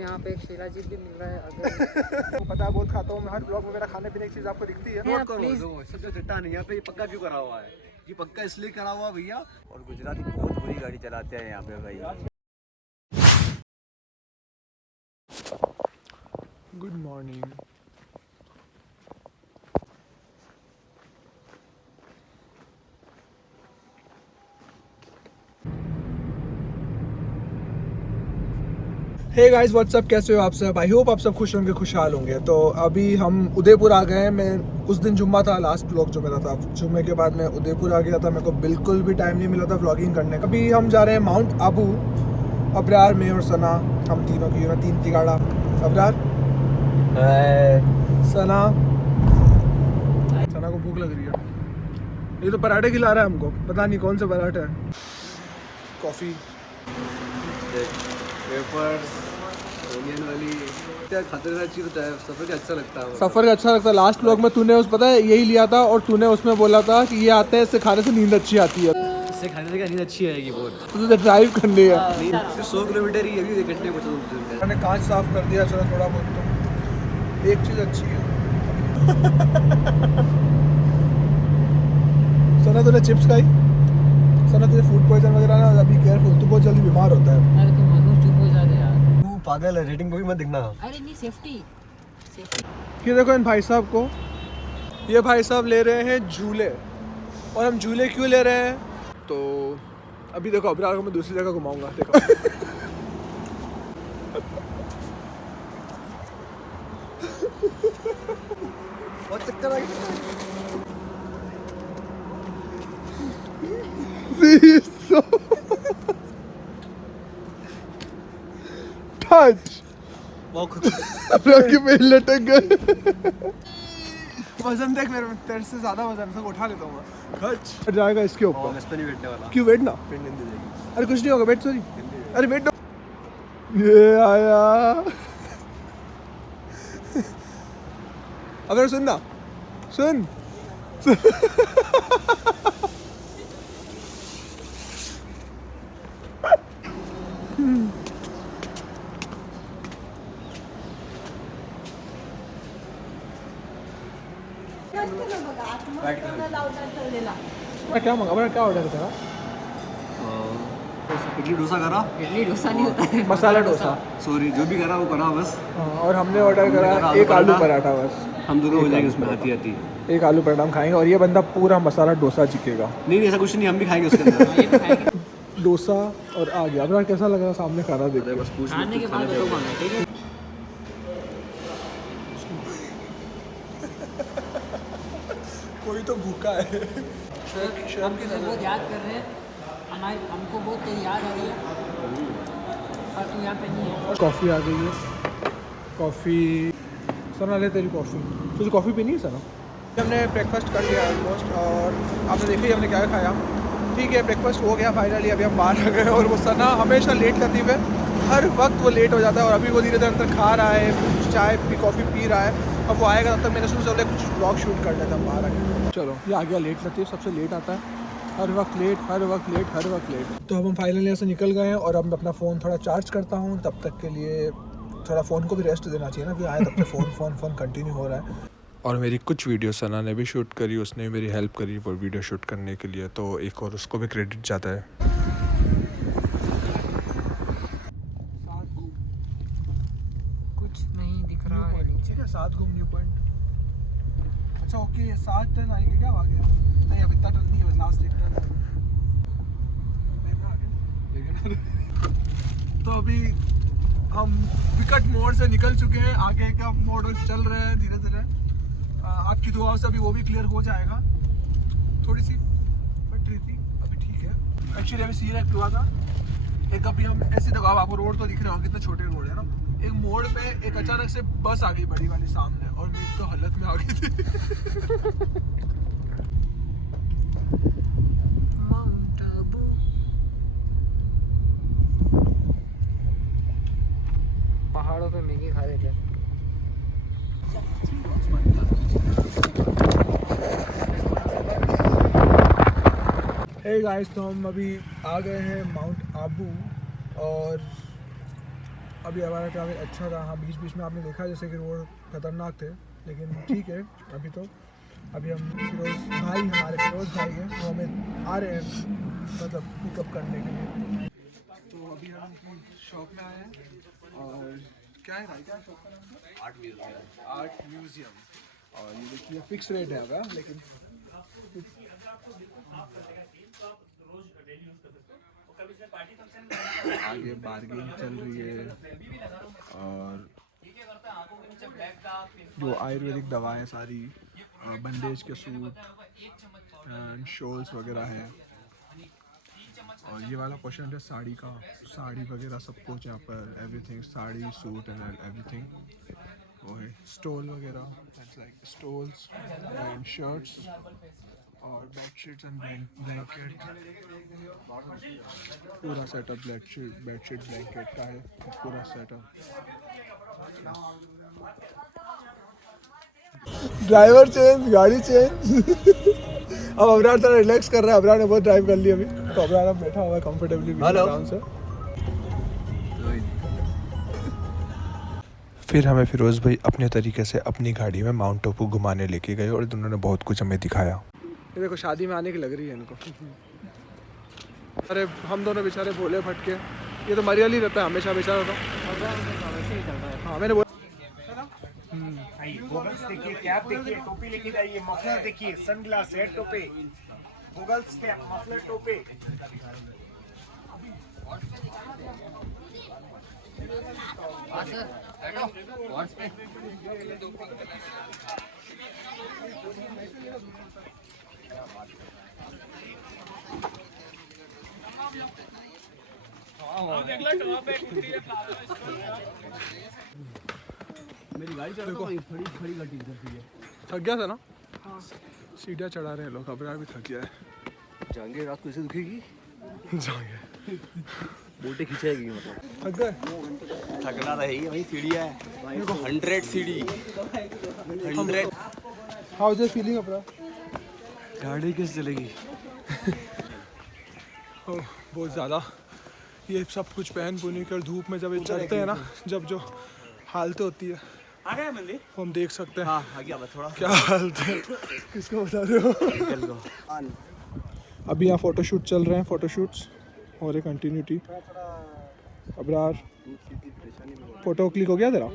यहाँ पे एक शिलाजीत भी मिल रहा है अगर पता है बहुत खाता हूँ मैं, हर ब्लॉग में मेरा खाने पीने की चीज आपको दिखती है। नोट करो जो सबसे चट्टा नहीं, यहाँ पे ये पक्का क्यों करा हुआ है? ये पक्का इसलिए करा हुआ भैया। और गुजराती बहुत बुरी गाड़ी चलाते हैं यहाँ पे भाई। Good morning. Hey guys what's up, कैसे हो आप सब? आई होप आप सब खुश होंगे, खुशहाल होंगे। तो अभी हम उदयपुर आ गए हैं। मैं उस दिन जुम्मा था, लास्ट व्लॉग जो मेरा था, जुम्मे के बाद मैं उदयपुर आ गया था। मेरे को बिल्कुल भी टाइम नहीं मिला था व्लॉगिंग करने का। अभी हम जा रहे हैं माउंट आबू। अब्रार, मैं और सना, हम तीनों की तीन तिगाड़ा। अब्रार, सना को भूख लग रही है। ये तो पराठे खिला रहा है हमको, पता नहीं कौन सा पराठा है। कॉफ़ी, पेपर्स, ओनियन वाली क्या खाते रहना चाहिए, तो सफर का अच्छा लगता है। सफ़र का अच्छा लगता है। लास्ट व्लॉग में तूने पता है यही लिया था, और तूने उसमें बोला था कि ये आते हैं, इससे खाने से नींद अच्छी आती है। इससे खाने से नींद अच्छी आएगी बहुत। तो तुझे ड्राइव करनी है। सिर्फ 100 किलोमीटर ही अभी घंटे बचा। मैंने कांच साफ कर दिया, चलो थोड़ा बहुत तो एक चीज़ अच्छी है। सना तूने चिप्स खाई? सना तुझे फूड पॉइजन वगैरह ना, अभी केयरफुल, तू बहुत जल्दी बीमार होता है। अरे तुम मनुष्य चुप हो जाते यार। तू पागल है, रेटिंग को भी मत दिखना। अरे नहीं, सेफ्टी। ये देखो इन भाई साहब को, ये भाई साहब ले रहे हैं झूले। और हम झूले क्यों ले रहे हैं? तो अभी देखो, अब्रार को मैं दूसरी जगह घुमाऊंगा, देखो। बहुत चक्कर आ गया। टच अब्रार के पैर लटक गए। वजन देख मेरे, तेरे से ज्यादा वजन से उठा लेता हूँ मैं। खच जाएगा इसके ऊपर। इस पे नहीं बैठने वाला। क्यों बैठना? पेन दे देगी। अरे कुछ नहीं होगा, बैठ। सॉरी, अरे बैठ। ये आया। अगर सुनना, सुन। क्या मांगा? अपना क्या ऑर्डर करा? इडली डोसा करा। इडली डोसा नहीं होता है, मसाला डोसा। सॉरी, जो भी करा वो करा बस। और हमने ऑर्डर करा एक आलू पराठा बस। हम दोनों हो जाएंगे उसमें आती आती। एक आलू पराठा हम खाएंगे, और ये बंदा पूरा मसाला डोसा जीतेगा। नहीं ऐसा कुछ नहीं, हम भी खाएंगे उसके अंदर। डोसा और आ गया। अपना कैसा लग रहा सामने खाना देख के? बस पूछ खाने के बाद बताऊंगा, ठीक है? कोई तो भूखा है। हम तुझे बहुत याद कर रहे हैं, हमको बहुत तेरी याद आ रही है, पर तू यहाँ पे नहीं है। कॉफ़ी आ गई है। कॉफ़ी सना ले, तेरी कॉफ़ी। तुझे कॉफ़ी पीनी है सना? हमने ब्रेकफास्ट कर लिया ऑलमोस्ट, और आपने देखा ही हमने क्या खाया। ठीक है, ब्रेकफास्ट हो गया फाइनली। अभी हम बाहर आ गए, और वो सना हमेशा लेट करती है, हर वक्त वो लेट हो जाता है। और अभी वो धीरे धीरे अंदर खा रहा है, चाय पी, कॉफ़ी पी रहा है। अब वो आएगा, तब तक मैंने सोचा चलो कुछ व्लॉग शूट कर लेते हैं बाहर आके। चलो, ये आ गया लेट लतीफ़, सबसे लेट आता है, हर वक्त लेट, हर वक्त लेट, हर वक्त लेट। तो अब हम फाइनली यहाँ से निकल गए हैं, और अब मैं अपना फ़ोन थोड़ा चार्ज करता हूँ। तब तक के लिए थोड़ा फ़ोन को भी रेस्ट देना चाहिए ना, कि आए तब तक फ़ोन कंटिन्यू हो रहा है। और मेरी कुछ वीडियो सना ने भी शूट करी, उसने भी मेरी हेल्प करी वो वीडियो शूट करने के लिए, तो एक और उसको भी क्रेडिट जाता है। कुछ नहीं दिख रहा है नीचे। ठीक है, 7 घूम न्यू पॉइंट। अच्छा ओके, 7 टर्न आएंगे क्या आगे? नहीं, अब इतना टर्न नहीं है, लास्ट एक टर्न है। तो अभी हम विकट मोड़ से निकल चुके हैं, आगे का मोड़ चल रहे हैं धीरे धीरे। आपकी दुआओं से अभी वो भी क्लियर हो जाएगा। थोड़ी सी पट रही थी, अभी ठीक है। एक्चुअली अभी सीन एक हुआ था, एक अभी हम ऐसे देखो, आपको रोड तो दिख रहे हो कितने छोटे रोड है ना। एक मोड़ पे एक अचानक से बस आ गई बड़ी वाली सामने, और मेरी तो हालत में आ गई थी। माउंट आबू। पहाड़ों पे मैगी खा रहे थे। हे गाइस, तो हम अभी आ गए हैं माउंट आबू, और अभी हमारा ट्रैवल अच्छा था। हाँ, बीच बीच में आपने देखा जैसे कि रोड खतरनाक थे, लेकिन ठीक है। अभी हम फिरोज़ भाई हैं, वो हमें आ रहे हैं मतलब पिकअप करने के लिए। तो अभी हम शॉप में आए हैं और क्या है भाई, क्या शॉप का नाम? Art museum. और ये देखिए फिक्स रेट है अगर, लेकिन आगे बार्गेनिंग चल रही है। और जो आयुर्वेदिक दवाएं सारी, बंदेज के सूट एंड शॉल्स वगैरह हैं। और ये वाला पोर्शन है साड़ी का, साड़ी वगैरह सब कुछ यहाँ पर, everything, sari, suit and everything वो है। स्टॉल वगैरह, लाइक स्टॉल्स एंड शर्ट्स और बेडशीट्स एंड ब्लैंकेट, पूरा सेटअप बेडशीट ब्लैंकेट का है पूरा सेटअप। ड्राइवर चेंज, गाड़ी चेंज। अब अबरार थोड़ा रिलैक्स कर रहा है। अबरार ने बहुत ड्राइव कर लिया अभी, तो अबरार अब बैठा हुआ है कंफर्टेबली आराम से। फिर हमें फिरोज़ भाई अपने तरीके से अपनी गाड़ी में माउंट आबू घुमाने लेके गए और उन्होंने बहुत कुछ हमें दिखाया। ये देखो शादी में आने की लग रही है इनको। अरे हम दोनों बेचारे भोले भटके, ये तो मरियल ही रहता है हमेशा बेचारा। तो हाँ मैंने बोला गूगल्स देखिए, कैप देखिए, टोपी लेके जाइए, मफलर देखिए, सनग्लास, हेड टोपे, गूगल्स कैप, मफलर टोपे। मेरी गाड़ी चढ़ रही है, खड़ी गाड़ी इधर से है। थक गया था ना। सीढ़ियाँ चढ़ा रहे हैं लोग, अबरार भी थक गया है। जाएंगे रात को ऐसे दुखेगी, जाएंगे बोटे खिंचाएगी मतलब। थक गए। थकना रहेगी भाई, सीढ़ियाँ है 100 सीढ़ी 100। How is your feeling Abrar? गाड़ी कैसे चलेगी? ओह बहुत ज़्यादा। ये सब कुछ पहन पुनी कर धूप में जब ये चढ़ते हैं ना, जब जो हालत होती है आ गया मंदिर? वो हम देख सकते हैं। हाँ आ गया बस थोड़ा। क्या हालत है, किसको बता रहे हो? अभी यहाँ फ़ोटोशूट चल रहे हैं, फ़ोटोशूट्स और एक कंटिन्यूटी। अबरार फ़ोटो क्लिक हो गया तेरा?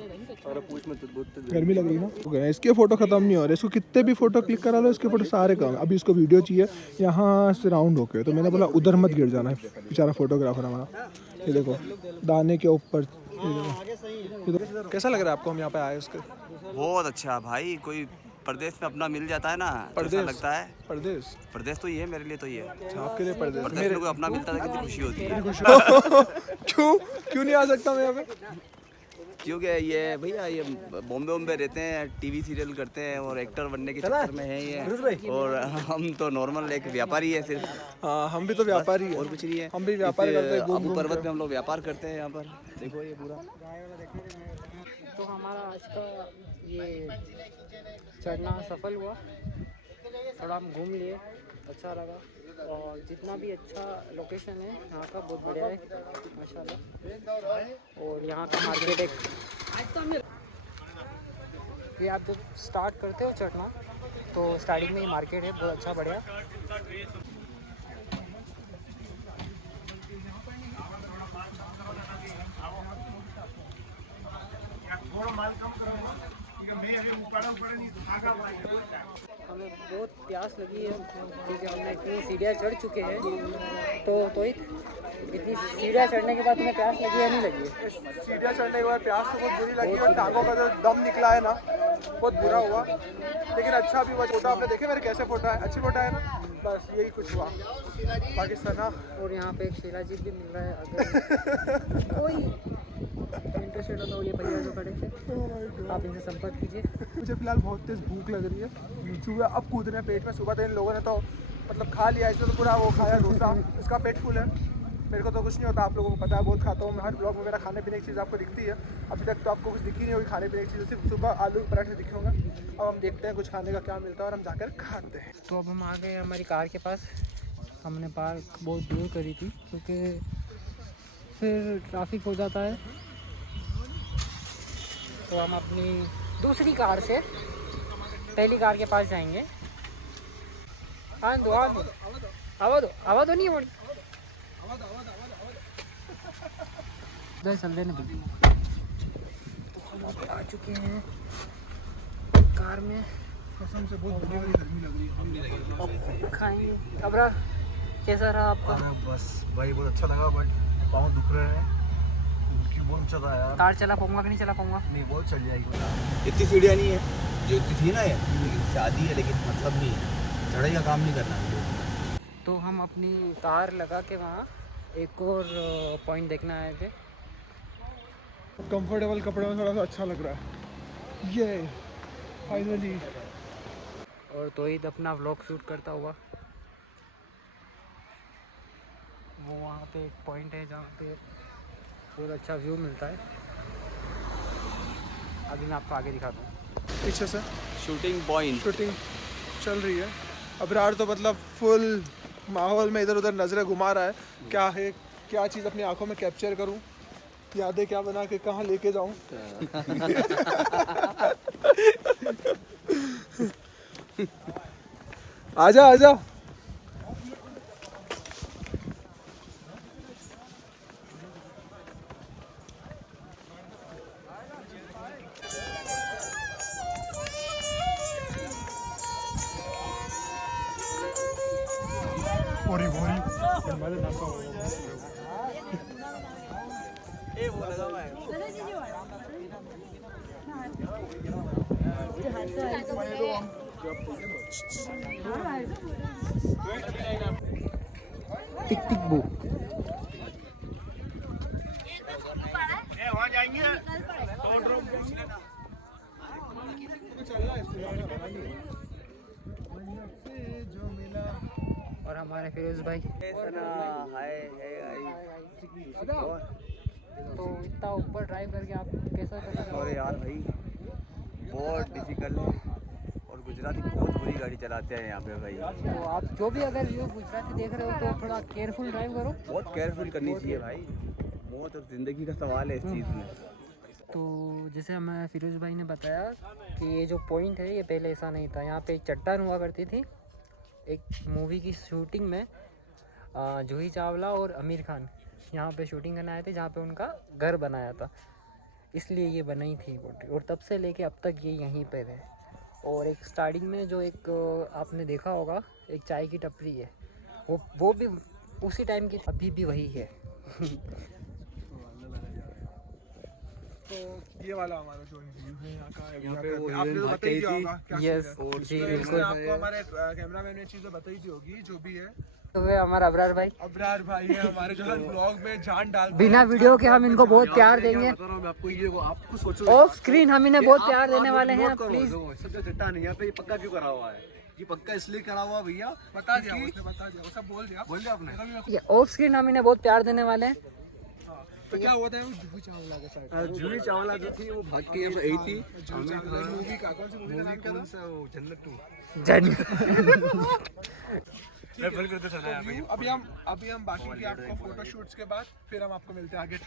गर्मी लग रही ना, हो गया। इसके फ़ोटो ख़त्म नहीं हो रहे, इसको कितने भी फ़ोटो क्लिक करा लो इसके फ़ोटो सारे कम। अभी इसको वीडियो चाहिए यहाँ से राउंड होके, तो मैंने बोला उधर मत गिर जाना है, बेचारा फोटोग्राफर हमारा। ये देखो दाने के ऊपर। कैसा लग रहा है आपको हम यहाँ पे आए उसके? बहुत अच्छा भाई, कोई प्रदेश में अपना मिल जाता है ना, परदेश लगता है। प्रदेश तो ये है, मेरे लिए तो ये है। आपके लिए प्रदेश मेरे को अपना मिलता है, कितनी खुशी होती है। क्यों नहीं आ सकता मैं यहाँ पे? क्योंकि ये भैया ये बॉम्बे रहते हैं, टीवी सीरियल करते हैं और एक्टर बनने के चक्कर में है ये। और हम तो नॉर्मल एक व्यापारी है सिर्फ। हाँ हम भी तो व्यापारी हैं, और कुछ नहीं है। हम भी व्यापार करते हैं। अबू पर्वत में हम लोग व्यापार करते हैं। यहाँ पर देखो ये पूरा। तो हमारा आज का ये चढ़ना सफल हुआ, थोड़ा हम घूम लिए, अच्छा लगा। और जितना भी अच्छा लोकेशन है यहाँ का बहुत बढ़िया है माशाल्लाह। और यहाँ का मार्केट एक, ये आप जब स्टार्ट करते हो चढ़ना तो स्टार्टिंग में ही मार्केट है बहुत अच्छा बढ़िया। हमें बहुत प्यास लगी है क्योंकि हमने इतनी सीढ़ियाँ चढ़ चुके हैं। तो इतनी सीढ़ियाँ चढ़ने के बाद तुम्हें प्यास लगी या नहीं लगी? सीढ़ियाँ चढ़ने के बाद प्यास तो बहुत बुरी लगी और टांगों का जो दम निकला है ना बहुत बुरा हुआ, लेकिन अच्छा भी हुआ। फोटो आपने देखे मेरे कैसे फोटो है, अच्छी फोटो है ना, बस यही कुछ हुआ। बाकी सना और यहाँ पे एक शिलाजीत भी मिल रहा है, अगर कोई इंटरेस्टेड हो तो ये भैया जो खड़े थे आप इनसे संपर्क कीजिए। मुझे फिलहाल बहुत तेज़ भूख लग रही है, सुबह अब कूद रहे हैं पेट में। सुबह तो इन लोगों ने तो मतलब खा लिया, इसमें तो पूरा वो खाया डोसा, इसका पेट फुल है। मेरे को तो कुछ नहीं होता, आप लोगों को पता है बहुत खाता हूँ मैं। हर ब्लॉग में मेरा खाने पीने की चीज़ आपको दिखती है। अभी तक तो आपको कुछ दिखी नहीं होगी खाने पीने की चीज़, सिर्फ सुबह आलू पराठे दिखे होंगे। अब हम देखते हैं कुछ खाने का क्या मिलता है और हम जाकर खाते हैं। तो अब हम आ गए हमारी कार के पास। हमने पार्क बहुत दूर करी थी क्योंकि फिर ट्रैफिक हो जाता है, तो हम अपनी दूसरी कार से पहली कार के पास जाएंगे। आवा दो नहीं हो चल देने आ चुके हैं कार में। कसम से बहुत गर्मी लग रही है। खाएंगे। अबरा कैसा रहा आपका? बस भाई बहुत अच्छा लगा, बट पाँव दुख रहे हैं क्योंकि बहुत अच्छा था यार। कार चला पाऊंगा कि नहीं चला पाऊंगा? नहीं, बहुत चल जाएगी। इतनी सीढ़ियाँ नहीं है जो इतनी थी ना, ये शादी है लेकिन मतलब नहीं है, चढ़ाई का काम नहीं करना है। तो हम अपनी कार लगा के वहाँ एक और पॉइंट देखना आए थे। कंफर्टेबल कपड़े में थोड़ा सा अच्छा लग रहा है ये फाइनली। और तोहिद अपना व्लॉग शूट करता हुआ, वो वहाँ पे एक पॉइंट है जहाँ पे बहुत अच्छा व्यू मिलता है। अभी मैं आपको आगे दिखाता हूँ। पीछे से शूटिंग पॉइंट शूटिंग चल रही है। अबरार तो मतलब फुल माहौल में इधर उधर नज़रें घुमा रहा है, क्या है क्या चीज़ अपनी आंखों में कैप्चर करूं, यादें क्या बना के कहाँ लेके जाऊं। आजा आजा। बोरी बोरी टिक टिक बू। वहाँ जाएंगे। और हमारे फिरोज भाई तो इतना ऊपर ड्राइव करके आप कैसा चला? और यार भाई बहुत डिफिकल्ट है, और गुजराती बहुत बुरी गाड़ी चलाते हैं यहाँ पे भाई। तो आप जो भी अगर व्यू गुजराती देख रहे हो तो थोड़ा केयरफुल ड्राइव करो। बहुत केयरफुल करनी चाहिए भाई, मौत और ज़िंदगी का सवाल है इस चीज़ में। तो जैसे हमें फिरोज भाई ने बताया कि ये जो पॉइंट है ये पहले ऐसा नहीं था। यहाँ पे एक चट्टान हुआ करती थी। एक मूवी की शूटिंग में जूही चावला और आमिर खान यहाँ पे शूटिंग करने आए थे, जहाँ पे उनका घर बनाया था, इसलिए ये बनाई थी। और तब से लेके अब तक ये यहीं पर है। और एक स्टार्टिंग में जो एक आपने देखा होगा एक चाय की टपरी है, वो भी उसी टाइम की अभी भी वही है। तो ये वाला हमारा जो व्यू है यहाँ का, यहाँ पे वो आपने तो बताई दिया होगा क्या यस चीज़ है। जी तो बिल्कुल। इसमें आपको हमारे कैमरामैन ने चीज़ें बताई दी होगी जो भी है। तो वे हमारा अबरार भाई अबरार भाई है हमारे जो हर ब्लॉग में जान डालते बिना हैं। वीडियो के हम इनको बहुत प्यार देंगे। आपको ये आपको सोचो ऑफ स्क्रीन हम इन्हें बहुत प्यार देने वाले हैं। प्लीज सबसे चट्टान है यहाँ पे, ये पक्का क्यों करा हुआ है? ये पक्का इसलिए करा हुआ भैया, बता दिया उसने, बता दिया, वो सब बोल दिया। बोल दिया आपने। ये ऑफ स्क्रीन हम इन्हें बहुत प्यार देने वाले हैं। तो क्या हुआ था जूही चावला के साथ? जूही चावला जो थी वो भाग के यहाँ पे आई थी। मूवी का कौन सी मूवी का नाम क्या था? सा वो जन्नत 2। अभी हम बाकी की आपको फोटो शूट्स के बाद फिर हम आपको मिलते हैं आगे।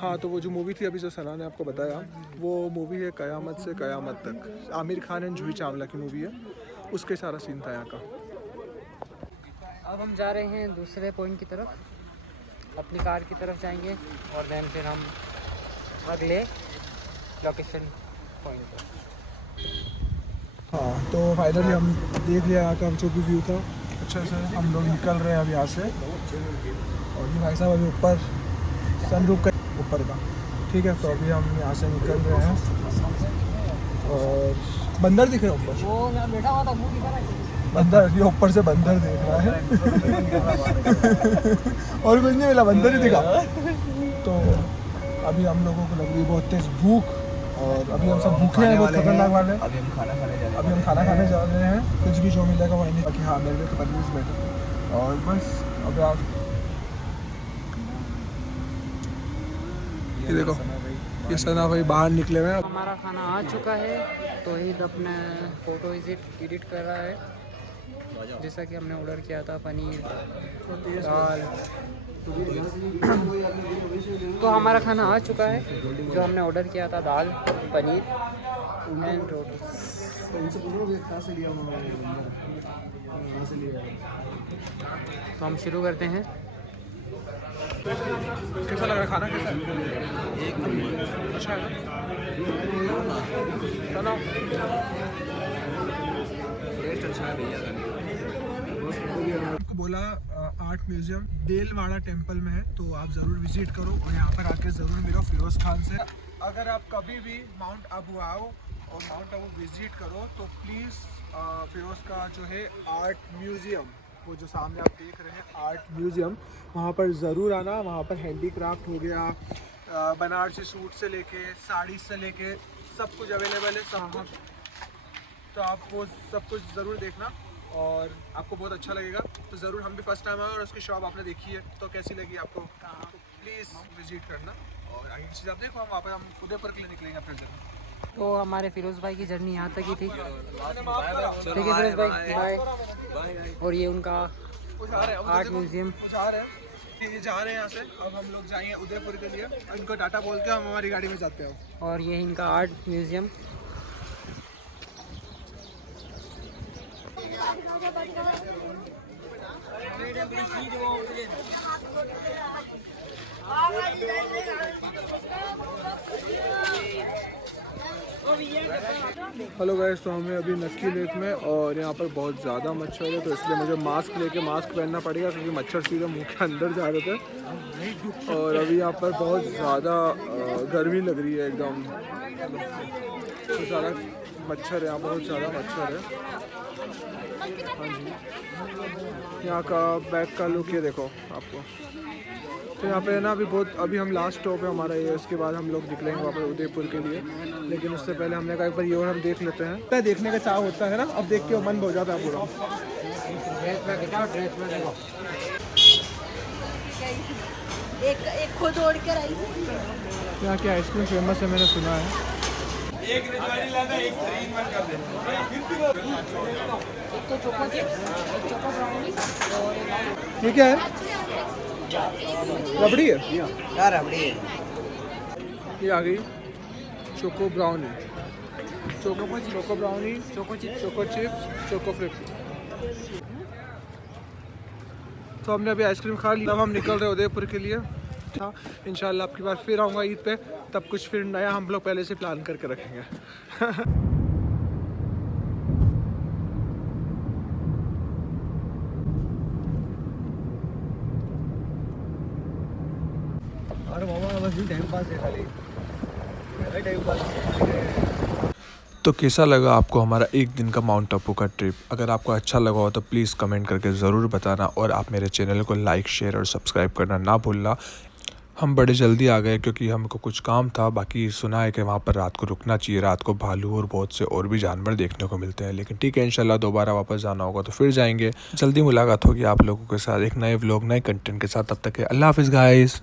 हाँ, तो वो जो मूवी थी अभी जो सना ने आपको बताया, वो मूवी है कयामत से कयामत तक। आमिर खान एंड जूही चावला की मूवी है, उसके सारा सीन था यहाँ का। अब हम जा रहे हैं दूसरे पॉइंट की तरफ, अपनी कार की तरफ जाएंगे और देन फिर हम अगले लोकेशन पॉइंट पर। हाँ, तो फाइनली हम देख लिया यहाँ का जो भी व्यू था अच्छे से। हम लोग निकल रहे हैं अब यहाँ से, और ये भाई साहब अभी ऊपर सनरूफ का ऊपर का, ठीक है। तो अभी हम यहाँ से निकल रहे हैं और बंदर दिख रहे हैं ऊपर। वो यहाँ बैठा हुआ था, मुँह दिखा रहा है। बंदर, ये ऊपर से बंदर देख रहा है। और कुछ नहीं मिला, बंदर ही दिखा। तो अभी हम लोगों को लग रही है बहुत तेज भूख, और अभी हम सब भूखे हैं, बहुत खतरनाक वाले। अभी हम खाना खाने जा रहे हैं। अभी हम खाना खाने जा रहे हैं, कुछ भी जो मिलेगा वही नहीं। बाकी हाँ, मेरे लिए तो परवेज बेटर। और बस अब आप ये देखो, ये सना भाई बाहर निकले हुए हैं। हमारा खाना आ चुका है, तो ईद अपने फ़ोटो एडिट कर रहा है। जैसा कि हमने ऑर्डर किया था, पनीर, दाल। तो हमारा खाना आ चुका है, जो हमने ऑर्डर किया था, दाल, पनीर एंड रोटी। तो हम शुरू करते हैं। कैसा लग रहा है खाना? कैसा है? एक नंबर। अच्छा है ना? टेस्ट अच्छा है भैया का। आपको बोला आर्ट म्यूजियम देलवाड़ा टेम्पल में है, तो आप ज़रूर विजिट करो और यहाँ पर आके ज़रूर मिलो फिरोज़ खान से। अगर आप कभी भी माउंट आबू आओ और माउंट आबू विजिट करो तो प्लीज़ फिरोज़ का जो है आर्ट म्यूज़ियम, वो जो सामने आप देख रहे हैं आर्ट म्यूज़ियम, वहाँ पर ज़रूर आना। वहाँ पर हैंडीक्राफ्ट हो गया, बनारसी सूट से लेके साड़ी से लेके सब कुछ अवेलेबल है सब। तो आप वो सब कुछ ज़रूर देखना और आपको बहुत अच्छा लगेगा। तो ज़रूर, हम भी फर्स्ट टाइम आए और उसकी शॉप आपने देखी है, तो कैसी लगी आपको? तो प्लीज़ विजिट करना। और आगे चीज़ आप देखो, हम वहाँ पर हम उदयपुर के लिए निकलेंगे अपने जगह। तो हमारे फिरोज़ भाई की जर्नी यहाँ तक ही थी। ठीक है फिरोज़ भाई, बाय। और ये उनका आर्ट म्यूजियम। जा रहे हैं, ये जा रहे हैं यहाँ से। अब हम लोग जाएंगे उदयपुर के लिए। इनको टाटा बोल के हम हमारी गाड़ी में जाते हैं। और ये इनका आर्ट म्यूजियम। हेलो गाइस, तो हमें अभी नक्की लेक में, और यहाँ पर बहुत ज़्यादा मच्छर है, तो इसलिए मुझे मास्क पहनना पड़ेगा क्योंकि मच्छर सीधे मुंह के अंदर जा रहे थे। और अभी यहाँ पर बहुत ज़्यादा गर्मी लग रही है एकदम। तो ज़्यादा मच्छर है यहाँ, बहुत ज़्यादा मच्छर है। हाँ जी, यहाँ का बैक का लुक ये देखो आपको। तो यहाँ पे ना अभी हम लास्ट स्टॉप है हमारा ये, उसके बाद हम लोग निकलेंगे वापस उदयपुर के लिए। लेकिन उससे पहले हमने कहा एक बार ये और हम देख लेते हैं। क्या देखने का चाह होता है ना, अब देख के मन हो जाता है पूरा। एक खुद ओढ़ कर आई। यहाँ की आइसक्रीम फेमस है, मैंने सुना है। ये क्या है? रबड़ी है यार, रबड़ी है। ये आ गई choco brownie, choco brownie, choco chips, choco flip. तो हमने अभी आइसक्रीम खा ली, तब हम निकल रहे उदयपुर के लिए। अच्छा, इंशाल्लाह आपकी बार फिर आऊँगा ईद पे, तब कुछ फिर नया हम लोग पहले से प्लान करके रखेंगे। तो कैसा लगा आपको हमारा एक दिन का माउंट आबू का ट्रिप? अगर आपको अच्छा लगा हो तो प्लीज़ कमेंट करके ज़रूर बताना, और आप मेरे चैनल को लाइक, शेयर और सब्सक्राइब करना ना भूलना। हम बड़े जल्दी आ गए क्योंकि हमको कुछ काम था। बाकी सुना है कि वहाँ पर रात को रुकना चाहिए, रात को भालू और बहुत से और भी जानवर देखने को मिलते हैं। लेकिन ठीक है, इंशाल्लाह दोबारा वापस जाना होगा तो फिर जाएंगे। जल्दी मुलाकात होगी आप लोगों के साथ एक नए व्लॉग, नए कंटेंट के साथ। तब तक के अल्लाह हाफिज़ गाइस।